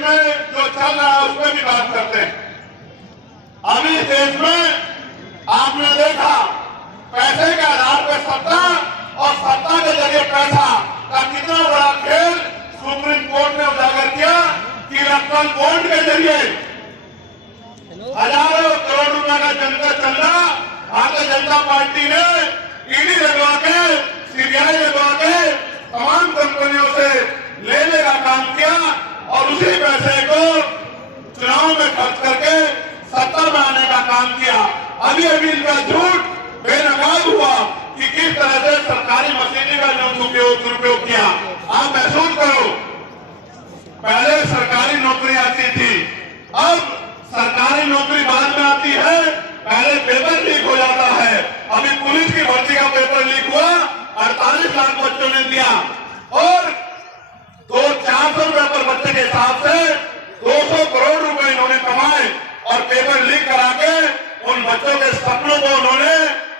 में जो चल रहा है उस पर भी बात करते हैं। अभी देश में आपने देखा पैसे के आधार पर सत्ता और सत्ता के जरिए पैसा का कितना बड़ा खेल सुप्रीम कोर्ट ने उजागर किया कि इलेक्ट्रॉन बॉन्ड के जरिए हजारों करोड़ रुपए का जनता चंदा भारतीय जनता पार्टी ने ईडी लगवा के सीबीआई लगवा के तमाम कंपनियों से लेने का काम किया और उसी पैसे को चुनाव में खर्च करके सत्ता में आने का काम किया। अभी अभी इनका झूठ बेनकाब हुआ कि किस तरह से सरकारी मशीनरी का दुरुपयोग किया। आप महसूस करो, पहले सरकारी नौकरी आती थी, अब सरकारी नौकरी बाद में आती है, पहले पेपर लीक हो जाता है। अभी पुलिस की भर्ती का पेपर लीक हुआ, 48 लाख बच्चों ने दिया और 400 रुपए पर बच्चे के हिसाब से 200 करोड़ रुपए इन्होंने कमाए और पेपर लीक करा के उन बच्चों के सपनों को उन्होंने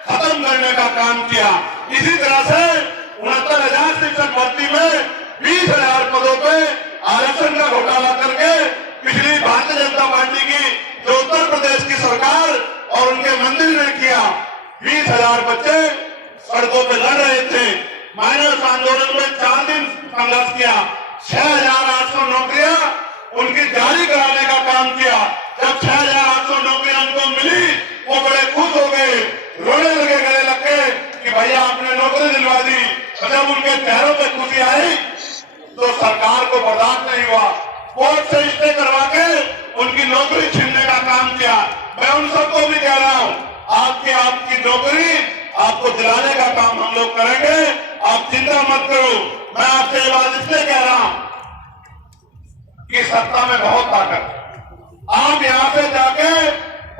खत्म करने का काम किया। इसी तरह से 69,000 शिक्षक भर्ती में 20,000 पदों पे आरक्षण का घोटाला करके पिछली भारतीय जनता पार्टी की जो उत्तर प्रदेश की सरकार और उनके मंत्री ने किया। 20,000 बच्चे सड़कों पे लड़ रहे थे, माइनस आंदोलन में 4 दिन संघर्ष किया, 6,800 नौकरियां उनकी जारी कराने का काम किया। जब 6,800 नौकरियां उनको मिली वो बड़े खुश हो गए, रोने लगे, गले लग गए कि भैया आपने नौकरी दिलवा दी। जब उनके चेहरों पे खुशी आई तो सरकार को बर्दाश्त नहीं हुआ, कोर्ट से स्टे करवा के उनकी नौकरी छीनने का काम किया। मैं उन सबको भी कह रहा हूं, आपकी नौकरी आपको दिलाने का काम हम लोग करेंगे, आप चिंता मत करो। मैं आपसे ये बात इसलिए कह रहा हूं कि सत्ता में बहुत ताकत, आप यहां से जाके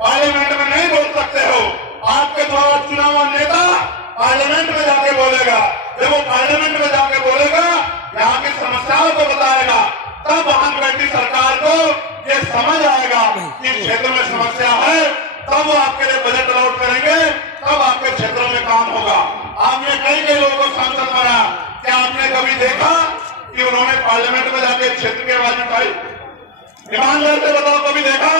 पार्लियामेंट में नहीं बोल सकते हो। आपके द्वारा चुना हुआ नेता पार्लियामेंट में जाके बोलेगा, जब वो पार्लियामेंट में जाके बोलेगा, यहाँ की समस्याओं को बताएगा, तब वहां बैठी सरकार को ये समझ आएगा कि क्षेत्र में समस्या है, तब वो आपके लिए बजट अलॉट करेंगे, तब आपके क्षेत्रों में काम होगा। आपने कई लोगों को सांसद बनाया, क्या आपने कभी देखा कि उन्होंने पार्लियामेंट में जाके क्षेत्र की आवाज उठाई? ईमानदार से बताओ, कभी देखा?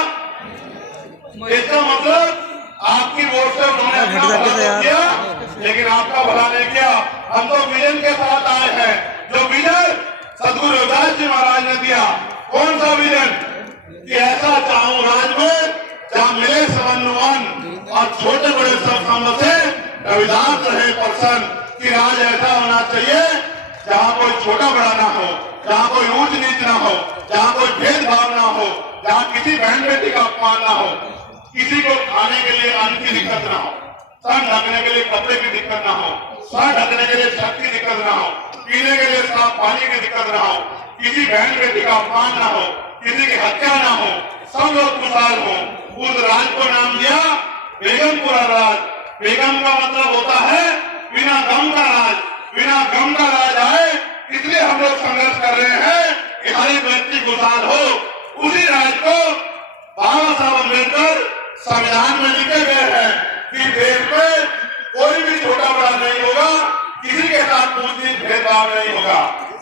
इसका मतलब आपकी वोट से उन्होंने अपना भला किया, लेकिन आपका भला नहीं किया। हम तो विजन के साथ आए हैं, जो विजन सदगुरु रविदास जी महाराज ने दिया। कौन सा विजन? कि ऐसा चाहूं राज में जहां मिले समन्वयन और छोटे बड़े सब संग से रविदास रहे प्रसन्न। कि राज ऐसा होना चाहिए जहां कोई छोटा बड़ा ना हो, जहां कोई ऊंच नीच ना हो, जहां कोई भेदभाव ना हो, जहां किसी बहन बेटी का अपमान ना हो, किसी को खाने के लिए अन्न की दिक्कत ना हो, सर ढकने के लिए कपड़े की दिक्कत ना हो, सर ढकने के लिए छत की दिक्कत ना हो, पीने के लिए साफ पानी की दिक्कत ना हो, किसी बहन बेटी का अपमान ना हो, किसी की हत्या ना हो, सब लोग खुशहाल हो। उस राज को नाम दिया बेगमपुरा राज। बेगम का मतलब होता है बिना गम का राज। बिना गम का राज आए, इसलिए हम लोग संघर्ष कर रहे हैं कि हर एक व्यक्ति खुशहाल हो। उसी राज को बाबा साहब अम्बेडकर संविधान में लिखे गए हैं कि देश में कोई भी छोटा बड़ा नहीं होगा, किसी के साथ ऊंच नीच भेदभाव नहीं होगा।